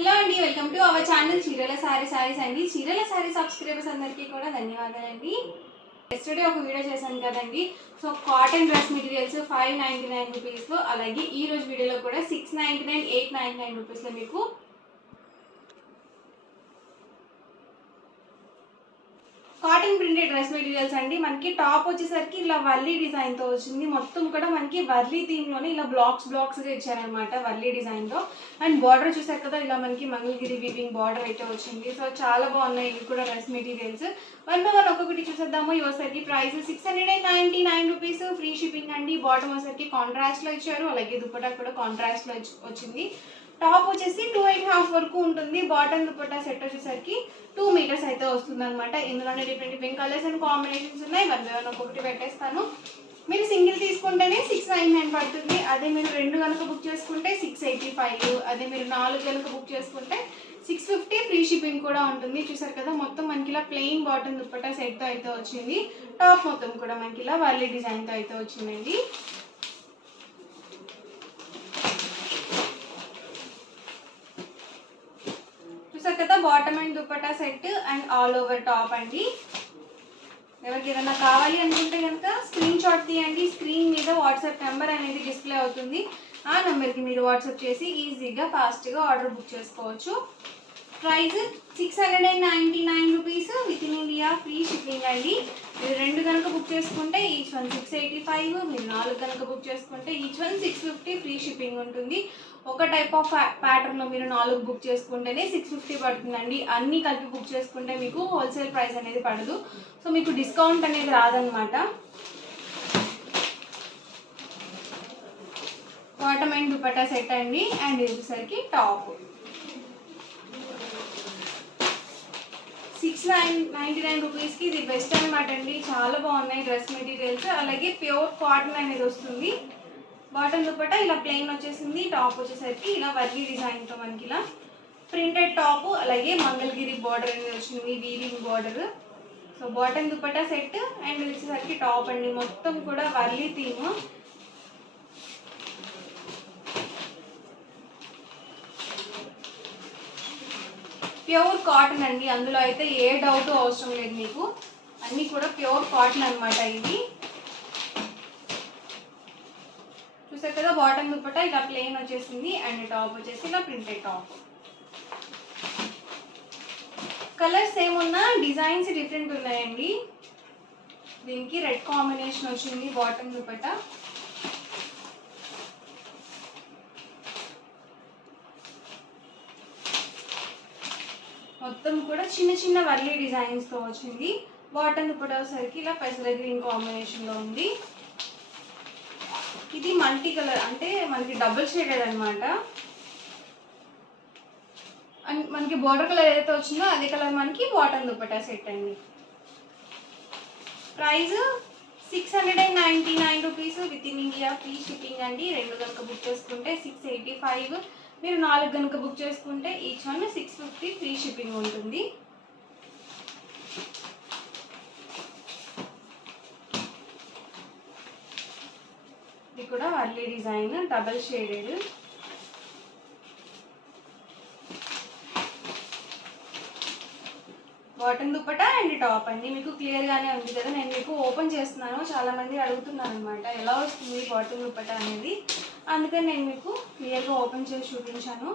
Hello అండి, welcome to our channel చీరల సారీస్ అండి. చీరల సారీ సబ్స్క్రైబర్స్ అందరికీ కూడా ధన్యవాదాలండి. ఎస్టర్డే ఒక వీడియో చేశాను కదండి. సో కాటన్ డ్రెస్ మెటీరియల్స్ 599 రూపీస్లో, అలాగే ఈ రోజు వీడియోలో కూడా 699, 899 రూపీస్లో మీకు కాటన్ ప్రింటెడ్ డ్రెస్ మెటీరియల్స్ అండి. మనకి టాప్ వచ్చేసరికి ఇలా వర్లీ డిజైన్తో వచ్చింది. మొత్తం కూడా మనకి వర్లీ థీమ్లోనే ఇలా బ్లాక్స్గా ఇచ్చారనమాట వర్లీ డిజైన్తో. అండ్ బార్డర్ చూసారు కదా, ఇలా మనకి మంగళగిరి వీవింగ్ బార్డర్ అయితే వచ్చింది. సో చాలా బాగున్నాయి ఇవి కూడా dress materials. One by one ఒక్కొక్కటి చూసేద్దాము. ఇవసరికి ప్రైస్ 699 రూపీస్, ఫ్రీ షిప్పింగ్ అండి. బాటమ్ వచ్చేసరికి కాంట్రాస్ట్లో ఇచ్చారు, అలాగే దుపట్టా కూడా కాంట్రాస్ట్లో వచ్చింది. టాప్ వచ్చేసి 2.5 వరకు ఉంటుంది. బాటమ్ దుపట్టా సెట్ వచ్చేసరికి 2 మీటర్స్ అయితే వస్తుంది అనమాట. ఇందులోనే డిఫరెంట్ కలర్స్ అండ్ కాంబినేషన్స్ ఉన్నాయి. వన్ బై వన్ ఒక్కొక్కటి పెట్టేస్తాను. మీరు సింగిల్ తీసుకుంటేనే 699 పడుతుంది. అదే మీరు 2 కనుక బుక్ చేసుకుంటే 685. అదే మీరు 4 కనుక బుక్ చేసుకుంటే 650. ఫ్రీ షిప్పింగ్ కూడా ఉంటుంది. చూసారు కదా, మొత్తం మనకి ఇలా ప్లెయిన్ బాటమ్ దుపట్టా సెట్తో అయితే వచ్చింది. టాప్ మొత్తం కూడా మనకి ఇలా వర్లీ డిజైన్తో అయితే వచ్చిందండి. కదా, bottom and dupatta set and all over top అండి. ఎవరికి ఏదైనా కావాలి అనుకుంటే కనుక స్క్రీన్ షాట్ తీయండి. స్క్రీన్ మీద వాట్సాప్ నెంబర్ అనేది డిస్ప్లే అవుతుంది. ఆ నెంబర్కి మీరు వాట్సాప్ చేసి ఈజీగా ఫాస్ట్గా ఆర్డర్ బుక్ చేసుకోవచ్చు. Price 699 rupees, with in India free shipping అండి. మీరు 2 కనుక బుక్ చేసుకుంటే ఈచ్ వన్ 685. మీరు 4 కనుక బుక్ చేసుకుంటే ఈచ్ వన్ 650. ఫ్రీ షిప్పింగ్ ఉంటుంది. ఒక టైప్ ఆఫ్ ప్యాటర్న్లో మీరు 4 బుక్ చేసుకుంటేనే 650 పడుతుందండి. అన్నీ కలిపి బుక్ చేసుకుంటే మీకు హోల్సేల్ ప్రైస్ అనేది పడదు. సో మీకు డిస్కౌంట్ అనేది రాదనమాట. బాటమ్ అండ్ దుపట్టా సెట్ అండి. అండ్ ఇది వచ్చేసరికి టాప్ 699 రూపీస్కి ఇది బెస్ట్ అనమాట అండి. చాలా బాగున్నాయి డ్రెస్ మెటీరియల్స్. అలాగే ప్యూర్ కాటన్ అనేది వస్తుంది. బాటమ్ దుపట్టా ఇలా ప్లెయిన్ వచ్చేసింది. టాప్ వచ్చేసరికి ఇలా వర్లీ డిజైన్తో మనకి ఇలా ప్రింటెడ్ టాప్, అలాగే మంగళగిరి బార్డర్ అనేది వచ్చింది, weaving border. So bottom dupatta set and వచ్చేసరికి టాప్ అండి. మొత్తం కూడా వర్లీ థీమ్. ప్యూర్ కాటన్ అండి. అందులో అయితే ఏ డౌట్ అవసరం లేదు మీకు. అన్నీ కూడా ప్యూర్ కాటన్ అనమాట. ఇది చూసారు కదా, బాటమ్ దుపట్టా ఇలా ప్లెయిన్ వచ్చేసింది అండ్ టాప్ వచ్చేసి ఇలా ప్రింటెడ్ టాప్. కలర్స్ ఏమున్నా డిజైన్స్ డిఫరెంట్ ఉన్నాయండి. దీనికి రెడ్ కాంబినేషన్ వచ్చింది బాటమ్ దుపట్టా. మొత్తం కూడా చిన్న చిన్న వర్లీ డిజైన్స్తో వచ్చింది. బాటమ్ దుపట్టా వచ్చేసరికి ఇలా పెసర గ్రీన్ కాంబినేషన్లో ఉంది. ఇది మల్టీ కలర్, అంటే మనకి డబుల్ షేడెడ్ అనమాట. అండ్ మనకి బోర్డర్ కలర్ ఏదైతే వచ్చిందో అదే కలర్ మనకి బాటమ్ దుపట్టా సెట్ అండి. Price 699 rupees, with in India free shipping అండి. 2 కనుక బుక్ చేసుకుంటే 685. మీరు 4 కనుక బుక్ చేసుకుంటే ఈచ్ వన్ 650. ఫ్రీ షిప్పింగ్ ఉంటుంది. ఇది కూడా Warli design, double shaded. Bottom dupatta and top అండి. మీకు క్లియర్గానే ఉంది కదా, నేను మీకు ఓపెన్ చేస్తున్నాను. చాలామంది అడుగుతున్నారు అనమాట ఎలా వస్తుంది బాటమ్ దుపట్టా అనేది. అందుకని నేను మీకు క్లియర్గా ఓపెన్ చేసి చూపించాను.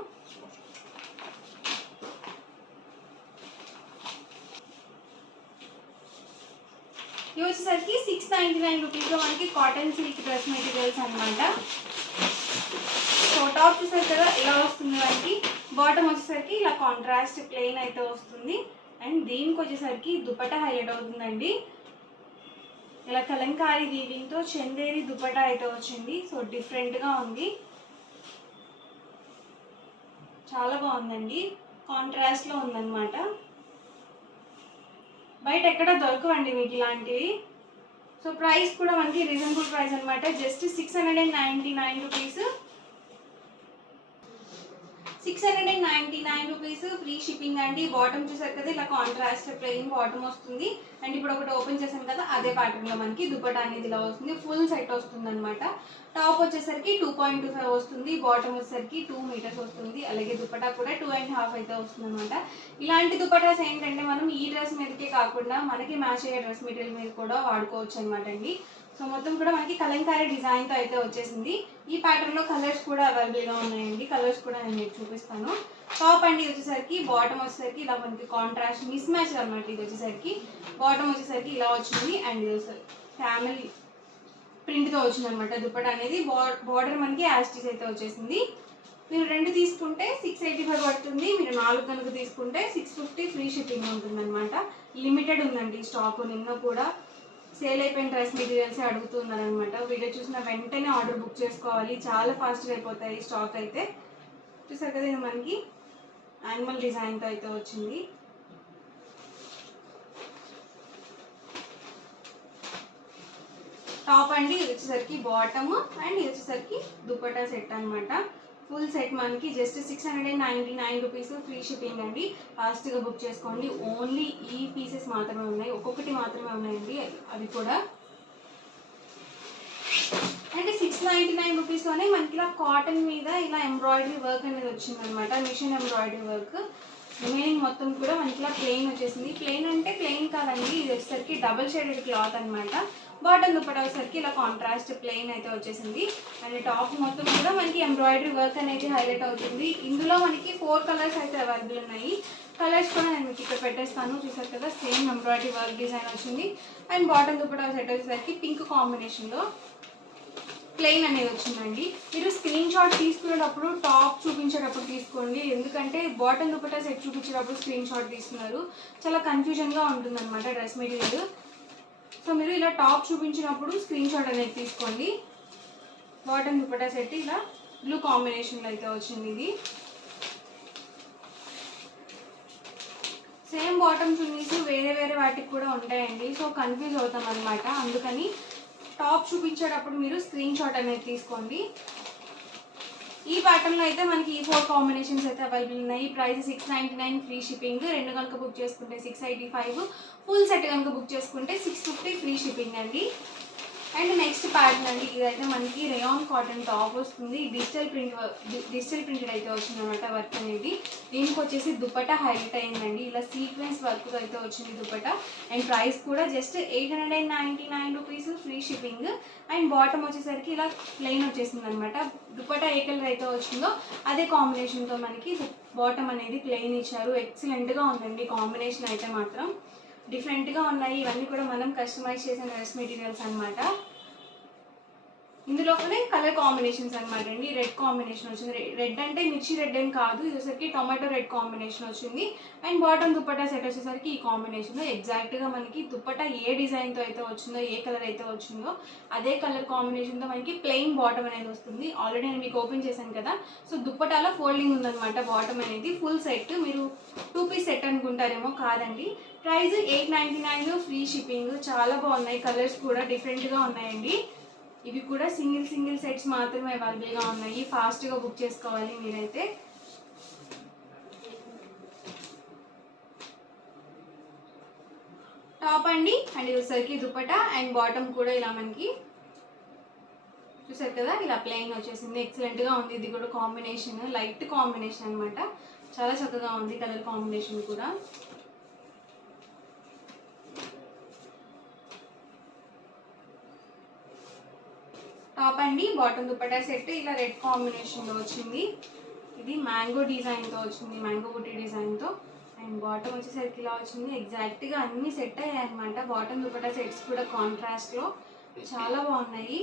ఇవి వచ్చేసరికి 699 రూపీస్లో మనకి కాటన్ సిల్క్ డ్రెస్ మెటీరియల్స్ అనమాట. సో టాప్ చూసారు కదా ఇలా వస్తుంది మనకి. బాటమ్ వచ్చేసరికి ఇలా కాంట్రాస్ట్ ప్లెయిన్ అయితే వస్తుంది. అండ్ దీనికి వచ్చేసరికి దుపట్టా హైలైట్ అవుతుందండి. ఇలా కలంకారీ వీవింగ్తో చందేరి దుపట్టా అయితే వచ్చింది. సో డిఫరెంట్గా ఉంది, చాలా బాగుందండి. కాంట్రాస్ట్లో ఉందన్నమాట. బయట ఎక్కడ దొరకవండి మీకు ఇలాంటివి. సో ప్రైస్ కూడా మనకి రీజనబుల్ ప్రైస్ అనమాట. Just 699 rupees. 699 rupees free shipping అండి. బాటమ్ చూసారు కదా ఇలా కాంట్రాస్ట్ ప్లెయిన్ బాటమ్ వస్తుంది. అండ్ ఇప్పుడు ఒకటి ఓపెన్ చేశాను కదా అదే ప్యాటర్న్ లో మనకి దుపట్టా అనేది ఇలా వస్తుంది. ఫుల్ సెట్ వస్తుంది అనమాట. టాప్ వచ్చేసరికి 2.25 వస్తుంది. బాటమ్ వచ్చేసరికి 2 మీటర్స్ వస్తుంది. అలాగే దుపట్టా కూడా 2.5 అయితే వస్తుంది అనమాట. ఇలాంటి దుపట్టాస్ ఏంటంటే మనం ఈ డ్రెస్ మీదకే కాకుండా మనకి మ్యాచ్ అయ్యే డ్రెస్ మెటీరియల్ మీద కూడా వాడుకోవచ్చు అనమాట అండి. సో మొత్తం కూడా మనకి కలంకారీ డిజైన్తో అయితే వచ్చేసింది. ఈ ప్యాటర్న్లో కలర్స్ కూడా అవైలబుల్గా ఉన్నాయండి. కలర్స్ కూడా నేను మీకు చూపిస్తాను. టాప్ అండి వచ్చేసరికి బాటమ్ వచ్చేసరికి ఇలా మనకి కాంట్రాస్ట్ మిస్ మ్యాచ్ అనమాట. ఇది వచ్చేసరికి బాటమ్ వచ్చేసరికి ఇలా వచ్చింది. అండ్ ఫ్యామిలీ ప్రింట్తో వచ్చింది అనమాట. దుపట్టా అనేది బార్డర్ మనకి యాస్టీస్ అయితే వచ్చేసింది. మీరు 2 తీసుకుంటే 685 పడుతుంది. మీరు 4 కనుక తీసుకుంటే 650 ఫ్రీ షిప్పింగ్ ఉంటుంది అనమాట. లిమిటెడ్ ఉందండి స్టాక్. నిన్న కూడా సేల్ అయిపోయిన డ్రెస్ మెటీరియల్స్ అడుగుతున్నారు అనమాట. వీడియో చూసిన వెంటనే ఆర్డర్ బుక్ చేసుకోవాలి. చాలా ఫాస్ట్గా అయిపోతాయి స్టాక్ అయితే. చూసారు కదా ఇది మనకి యానిమల్ డిజైన్తో అయితే వచ్చింది. టాప్ అండి ఇది వచ్చేసరికి బాటమ్ అండ్ ఇది వచ్చేసరికి దుపట్టా సెట్ అనమాట. ఫుల్ సెట్ మనకి జస్ట్ 699 రూపీస్ ఫ్రీ షిప్పింగ్ అండి. ఫాస్ట్గా బుక్ చేసుకోండి. ఓన్లీ ఈ పీసెస్ మాత్రమే ఉన్నాయి. ఒక్కొక్కటి మాత్రమే ఉన్నాయండి. అవి కూడా అంటే 699 రూపీస్లోనే మనకి ఇలా కాటన్ మీద ఇలా ఎంబ్రాయిడరీ వర్క్ అనేది వచ్చిందనమాట. Machine embroidery work. రిమైనింగ్ మొత్తం కూడా మనకి ఇలా ప్లెయిన్ వచ్చేసింది. ప్లెయిన్ అంటే ప్లెయిన్ కాదండి, ఇది వచ్చేసరికి డబుల్ షేడెడ్ క్లాత్ అనమాట. బాటమ్ దుపట్టా వచ్చేసరికి ఇలా కాంట్రాస్ట్ ప్లెయిన్ అయితే వచ్చేసింది. అండ్ టాప్ మొత్తం కూడా మనకి ఎంబ్రాయిడరీ వర్క్ అనేది హైలైట్ అవుతుంది. ఇందులో మనకి 4 కలర్స్ అయితే అవైలబుల్ ఉన్నాయి. కలర్స్ కూడా నేను మీకు ఇక్కడ పెట్టేస్తాను. చూసారు కదా సేమ్ ఎంబ్రాయిడరీ వర్క్ డిజైన్ వచ్చింది. అండ్ బాటమ్ దుపట్టా సెట్ వచ్చేసరికి పింక్ కాంబినేషన్లో ప్లెయిన్ అనేది వచ్చిందండి. మీరు స్క్రీన్ షాట్ తీసుకునేటప్పుడు టాప్ చూపించేటప్పుడు తీసుకోండి. ఎందుకంటే బాటమ్ దుపట్టా సెట్ చూపించేటప్పుడు స్క్రీన్ షాట్ తీసుకున్నారు చాలా కన్ఫ్యూజన్గా ఉంటుంది అనమాట డ్రెస్ మెటీరియల్. సో మీరు ఇలా టాప్ చూపించినప్పుడు స్క్రీన్ షాట్ అనేది తీసుకోండి. బాటమ్ దుపట్టా సెట్ ఇలా బ్లూ కాంబినేషన్లో అయితే వచ్చింది. ఇది సేమ్ బాటమ్ చున్నీస్ వేరే వేరే వాటికి కూడా ఉంటాయండి. సో కన్ఫ్యూజ్ అవుతాం అనమాట. అందుకని టాప్ చూపించేటప్పుడు మీరు స్క్రీన్ షాట్ అనేది తీసుకోండి. ఈ ప్యాటర్న్లో అయితే మనకి ఈ 4 కాంబినేషన్స్ అయితే అవైలబుల్ ఉన్నాయి. Price 699 free shipping. 2 కనుక బుక్ చేసుకుంటే 685. ఫుల్ సెట్ కనుక బుక్ చేసుకుంటే 650 ఫ్రీ షిప్పింగ్ అండి. అండ్ నెక్స్ట్ ప్యాటర్న్ అండి ఇదైతే మనకి రేయాన్ కాటన్ టాప్ వస్తుంది. డిజిటల్ ప్రింటెడ్ అయితే వచ్చింది అనమాట వర్క్ అనేది. దీనికి వచ్చేసి దుపట్టా హైలైట్ అయిందండి. ఇలా సీక్వెన్స్ వర్క్ అయితే వచ్చింది దుపట్టా. అండ్ ప్రైస్ కూడా just 899 rupees free shipping. And bottom వచ్చేసరికి ఇలా ప్లెయిన్ వచ్చేసింది అనమాట. దుపట్టా ఏ కలర్ అయితే వచ్చిందో అదే కాంబినేషన్తో మనకి బాటమ్ అనేది ప్లెయిన్ ఇచ్చారు. ఎక్సలెంట్గా ఉందండి కాంబినేషన్ అయితే మాత్రం. డిఫరెంట్గా ఉన్నాయి. ఇవన్నీ కూడా మనం కస్టమైజ్ చేసిన డ్రెస్ మెటీరియల్స్ అనమాట. ఇందులోనే కలర్ కాంబినేషన్స్ అనమాట అండి. రెడ్ కాంబినేషన్ వచ్చింది. రెడ్ అంటే మిర్చి రెడ్ ఏం కాదు, ఇది వచ్చేసరికి టొమాటో రెడ్ కాంబినేషన్ వచ్చింది. అండ్ బాటమ్ దుపట్టా సెట్ వచ్చేసరికి ఈ కాంబినేషన్. ఎగ్జాక్ట్గా మనకి దుపట్టా ఏ డిజైన్తో అయితే వచ్చిందో, ఏ కలర్ అయితే వచ్చిందో అదే కలర్ కాంబినేషన్తో మనకి ప్లెయిన్ బాటమ్ అనేది వస్తుంది. ఆల్రెడీ నేను మీకు ఓపెన్ చేశాను కదా. సో దుపట్టాలో ఫోల్డింగ్ ఉందన్నమాట బాటమ్ అనేది. Full set. మీరు 2 పీస్ సెట్ అనుకుంటారేమో, కాదండి. Price 899 free shipping. చాలా బాగున్నాయి. కలర్స్ కూడా డిఫరెంట్గా ఉన్నాయండి. ఇవి కూడా సింగిల్ సెట్స్ మాత్రమే అవైలబుల్గా ఉన్నాయి. ఫాస్ట్గా బుక్ చేసుకోవాలి మీరైతే. టాప్ అండి అండ్ ఇది వచ్చేసరికి దుపట్టా అండ్ బాటమ్ కూడా ఇలా మనకి చూసారు కదా ఇలా ప్లెయిన్ వచ్చేసింది. ఎక్సలెంట్గా ఉంది. ఇది కూడా కాంబినేషన్ లైట్ కాంబినేషన్ అనమాట. చాలా చక్కగా ఉంది కలర్ కాంబినేషన్ కూడా. టాప్ అండి బాటమ్ దుపట్టా సెట్ ఇలా రెడ్ కాంబినేషన్లో వచ్చింది. ఇది మ్యాంగో డిజైన్తో వచ్చింది, మ్యాంగో బుట్టి డిజైన్తో. అండ్ బాటమ్ వచ్చేసరికి ఇలా వచ్చింది. ఎగ్జాక్ట్గా అన్నీ సెట్ అయ్యాయి అనమాట. బాటమ్ దుపట్టా సెట్స్ కూడా కాంట్రాస్ట్లో చాలా బాగున్నాయి.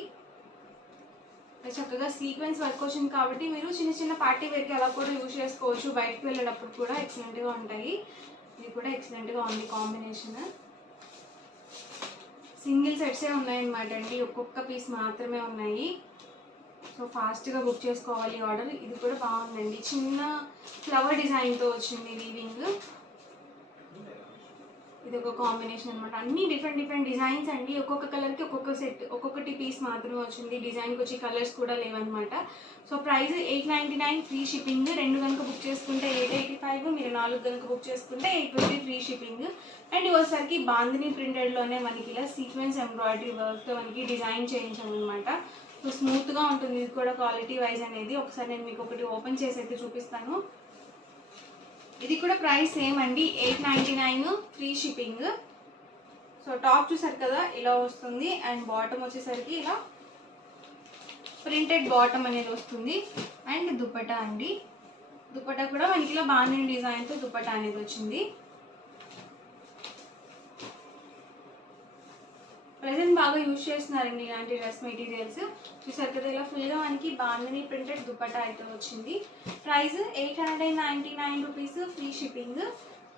చక్కగా సీక్వెన్స్ వర్క్ వచ్చింది కాబట్టి మీరు చిన్న పార్టీ వేర్కి అలా కూడా యూజ్ చేసుకోవచ్చు. బయటకు వెళ్ళేటప్పుడు కూడా ఎక్సలెంట్గా ఉంటాయి. ఇది కూడా ఎక్సలెంట్గా ఉంది కాంబినేషన్. సింగిల్ సెట్సే ఉన్నాయన్నమాట అండి. ఒక్కొక్క పీస్ మాత్రమే ఉన్నాయి. సో ఫాస్ట్గా బుక్ చేసుకోవాలి ఆర్డర్. ఇది కూడా బాగుందండి. చిన్న ఫ్లవర్ డిజైన్తో వచ్చింది వీవింగ్. ఇది ఒక కాంబినేషన్ అనమాట. అన్ని డిఫరెంట్ డిజైన్స్ అండి. ఒక్కొక్క కలర్కి ఒక్కొక్క సెట్, ఒక్కొక్కటి పీస్ మాత్రమే వచ్చింది. డిజైన్కి వచ్చి కలర్స్ కూడా లేవన్నమాట. So price 899 free shipping. 2 కనుక బుక్ చేసుకుంటే 885, మీరు 4 కనుక బుక్ చేసుకుంటే 850 ఫ్రీ షిప్పింగ్. అండ్ ఇవసరికి బాందిని ప్రింటెడ్లోనే మనకి ఇలా సీక్వెన్స్ ఎంబ్రాయిడరీ వర్క్తో మనకి డిజైన్ చేయించామన్నమాట. సో స్మూత్గా ఉంటుంది ఇది కూడా క్వాలిటీ వైజ్ అనేది. ఒకసారి నేను మీకు ఒకటి ఓపెన్ చేసి అయితే చూపిస్తాను. ఇది కూడా ప్రైస్ సేమ్ అండి, 899 ఫ్రీ షిప్పింగ్. సో టాప్ చూసారు కదా ఇలా వస్తుంది. అండ్ బాటమ్ వచ్చేసరికి ఇలా ప్రింటెడ్ బాటమ్ అనేది వస్తుంది. అండ్ దుపట్టా అండి, దుపట్టా కూడా మనకి ఇలా బాందిని డిజైన్తో దుపట్టా అనేది వచ్చింది. ప్రజెంట్ బాగా యూజ్ చేస్తున్నారండి ఇలాంటి డ్రెస్ మెటీరియల్స్. చూసారు కదా ఇలా ఫుల్గా మనకి బాందిని ప్రింటెడ్ దుపట్టా అయితే వచ్చింది. Price 899 rupees free shipping.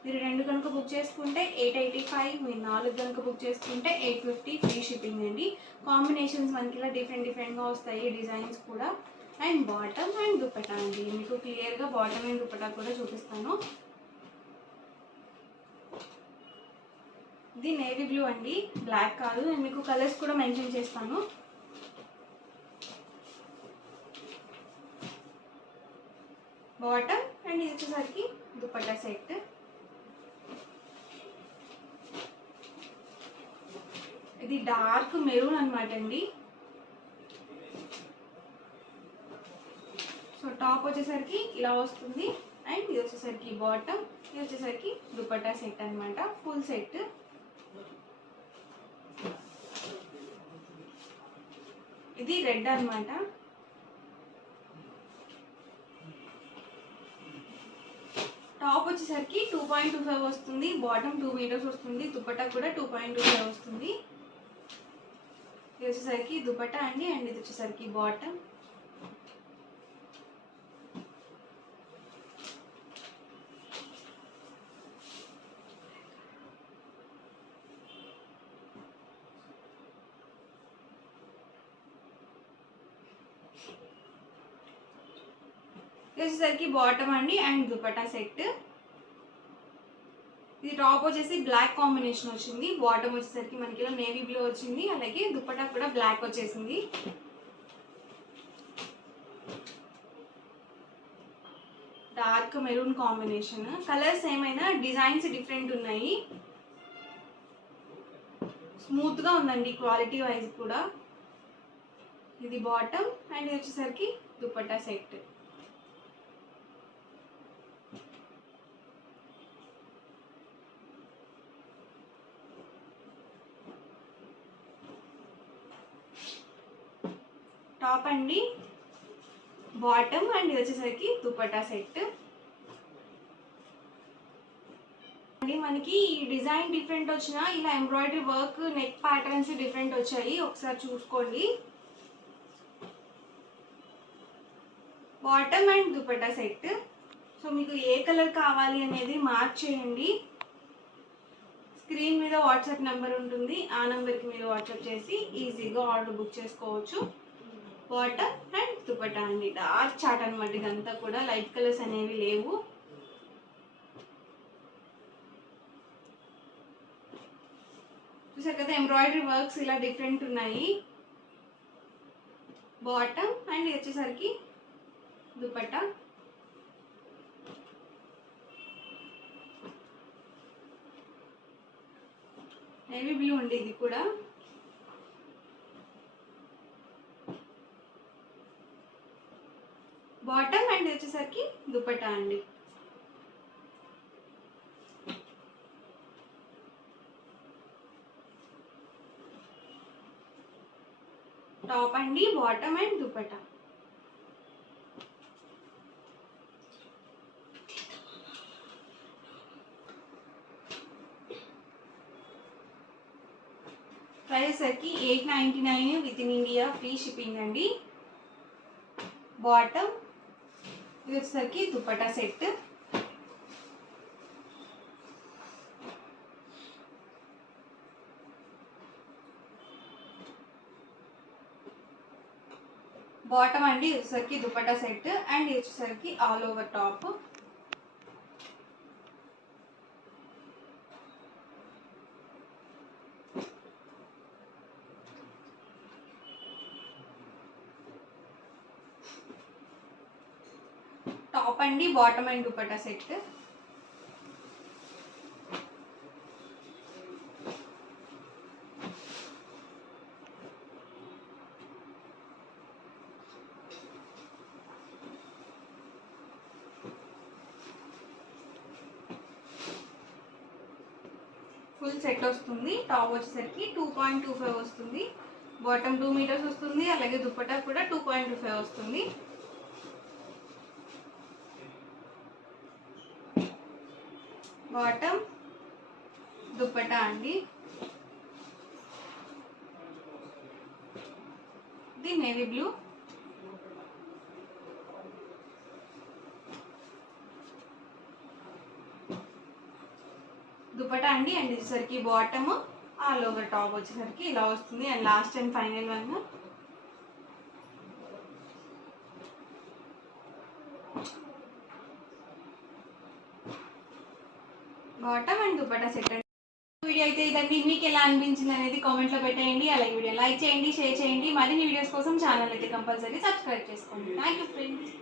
మీరు 2 కనుక బుక్ చేసుకుంటే 885, మీరు 4 కనుక బుక్ చేసుకుంటే 850 ఫ్రీ షిప్పింగ్ అండి. కాంబినేషన్స్ మనకి ఇలా డిఫరెంట్గా వస్తాయి డిజైన్స్ కూడా. అండ్ బాటమ్ అండ్ దుపట్టా అండి, మీకు క్లియర్గా బాటమ్ అండ్ దుపట్టా కూడా చూపిస్తాను. ఇది నేవీ బ్లూ అండి, బ్లాక్ కాదు. నేను మీకు కలర్స్ కూడా మెన్షన్ చేస్తాను. బాటమ్ అండ్ ఇది వచ్చేసరికి దుపట్టా సెట్. ఇది డార్క్ మెరూన్ అనమాట అండి. సో టాప్ వచ్చేసరికి ఇలా వస్తుంది. అండ్ ఇది వచ్చేసరికి బాటమ్, ఇది వచ్చేసరికి దుపట్టా సెట్ అనమాట, ఫుల్ సెట్. ఇది రెడ్ అనమాట. టాప్ వచ్చేసరికి 2.25 వస్తుంది, బాటమ్ 2 మీటర్స్ వస్తుంది, దుపట్టా కూడా 2.25 వస్తుంది. ఇది వచ్చేసరికి దుపట్టా అండి. అండ్ ఇది వచ్చేసరికి బాటమ్. ఇది వచ్చేసరికి బాటమ్ అండి అండ్ దుపట్టా సెట్. ఇది టాప్ వచ్చేసి బ్లాక్ కాంబినేషన్ వచ్చింది, బాటమ్ వచ్చేసరికి మనకి ఇలా నేవీ బ్లూ వచ్చింది, అలాగే దుపట్టా కూడా బ్లాక్ వచ్చేసింది. Dark maroon combination. కలర్స్ ఏమైనా డిజైన్స్ డిఫరెంట్ ఉన్నాయి. స్మూత్గా ఉందండి క్వాలిటీ వైజ్ కూడా. ఇది బాటమ్ అండ్ ఇది వచ్చేసరికి దుపట్టా సెట్. టాప్ అండి, బాటమ్ అండ్ ఇది వచ్చేసరికి దుపట్టా సెట్ అండి. మనకి ఈ డిజైన్ డిఫరెంట్ వచ్చినా ఇలా embroidery work neck patterns different వచ్చాయి, ఒకసారి చూసుకోండి. Bottom and dupatta set. So మీకు ఏ కలర్ కావాలి అనేది మార్క్ చేయండి. స్క్రీన్ మీద వాట్సాప్ నెంబర్ ఉంటుంది, ఆ నెంబర్కి మీరు వాట్సాప్ చేసి ఈజీగా ఆర్డర్ బుక్ చేసుకోవచ్చు. బాటమ్ అండ్ దుపట్టా అండి, డార్క్ చాట్ అనమాట ఇదంతా కూడా, లైట్ కలర్స్ అనేవి లేవు. చూసారు కదా ఎంబ్రాయిడరీ వర్క్స్ ఇలా డిఫరెంట్ ఉన్నాయి. బాటమ్ అండ్ ఇది వచ్చేసరికి దుపట్టా. నేవీ బ్లూ అండి ఇది కూడా. బాటమ్ అండ్ వచ్చేసరికి దుపట్టా అండి. టాప్ అండి, బాటమ్ అండ్ దుపట్టా. ప్రైస్ వచ్చేసరికి 899 with in India free shipping అండి. బాటమ్, ఇది వచ్చేసరికి దుపట్టా సెట్. బాటమ్ అండి, ఇది వచ్చేసరికి దుపట్టా సెట్ అండ్ ఇది వచ్చేసరికి ఆల్ ఓవర్ టాప్. టాప్ అండి, bottom and dupatta set. Full set వస్తుంది. టాప్ వచ్చేసరికి 2.25 వస్తుంది, బాటమ్ 2 మీటర్స్ వస్తుంది, అలాగే దుపట్టా కూడా 2.25 వస్తుంది. బాటమ్ దుపట్టా అండి, ఇది నేవీ బ్లూ. దుపట్టా అండి, అండ్ వచ్చేసరికి బాటమ్ ఆల్ ఓవర్ టాప్ వచ్చేసరికి ఇలా వస్తుంది. And last and final one bottom and dupatta set. Video అయితే ఇదండి. మీకు ఎలా అనిపించింది అనేది కామెంట్లో పెట్టేయండి. అలాగే వీడియో లైక్ చేయండి, షేర్ చేయండి. మరిన్ని వీడియోస్ కోసం ఛానల్ అయితే కంపల్సరీ సబ్స్క్రైబ్ చేసుకోండి. Thank you friends.